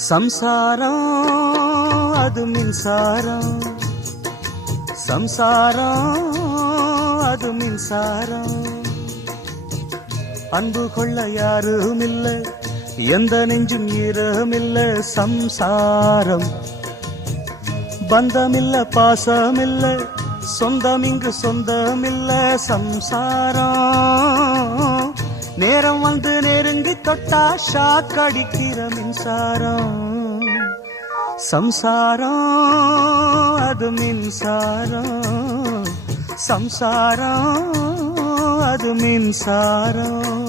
சம்சாரம் அது மின்சாரம், சம்சாரம் அது மின்சாரம். அன்பு கொள்ள யாரும் இல்ல, எந்த நெஞ்சும் ஈரமில்ல. சம்சாரம் பந்தமில்ல, பாசமில்ல, சொந்தம் இங்கு சொந்தமில்ல. சம்சாரம் நேரம் வந்து நெருங்கி தொட்டா ஷாக் அடிக்கிற மின்சாரம். சம்சாரம் அது மின்சாரம், சம்சாரம் அது மின்சாரம்.